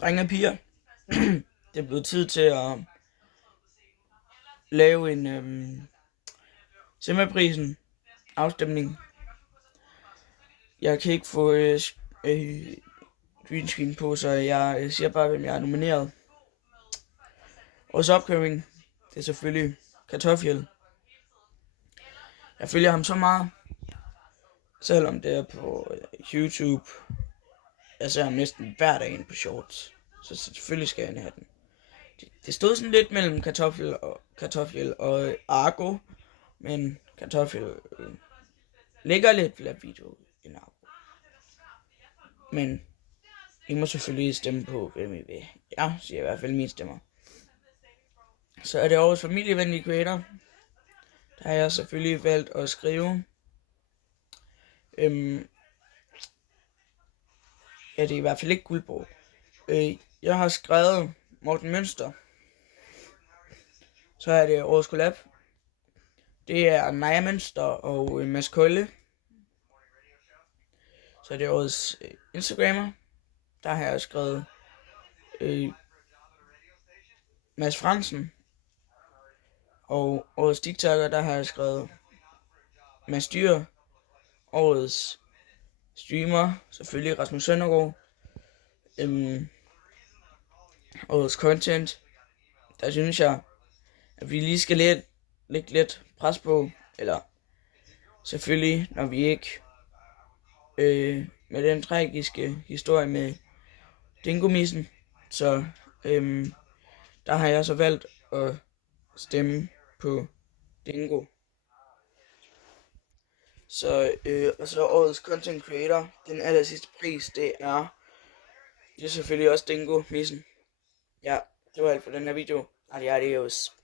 Drenge og piger, det er blevet tid til at lave en Simmerprisen afstemning. Jeg kan ikke få green screen på, så jeg siger bare, hvem jeg er nomineret. Vores opkøring, det er selvfølgelig Kartoffel. Jeg følger ham så meget, selvom det er på YouTube. Jeg ser ham næsten hver dag inde på shorts, så selvfølgelig skal jeg have den. Det stod sådan lidt mellem Kartoffel og Argo, men Kartoffel ligger lidt flere videoer end Argo. Men I må selvfølgelig stemme på, hvem I vil. Jeg siger i hvert fald mine stemmer. Så er det årets familievenlige creator. Der har jeg selvfølgelig valgt at skrive. Ja, det er i hvert fald ikke Guldborg. Jeg har skrevet Morten Mønster. Så er det årets collab. Det er Naja Mønster og Mads Kolde. Så er det årets Instagrammer. Der har jeg skrevet Mads Fransen. Og årets TikToker, der har jeg skrevet Mads Dyr. Årets streamer, selvfølgelig Rasmus Søndergaard. Årets content, der synes jeg, at vi lige skal lægge lidt pres på, eller selvfølgelig, når vi ikke med den tragiske historie med Dingomissen, så der har jeg så valgt at stemme på Dingo. Så og så årets content creator, den aller sidste pris, det er selvfølgelig også Dingo Missen. Ja, det var alt for den her video. Adios.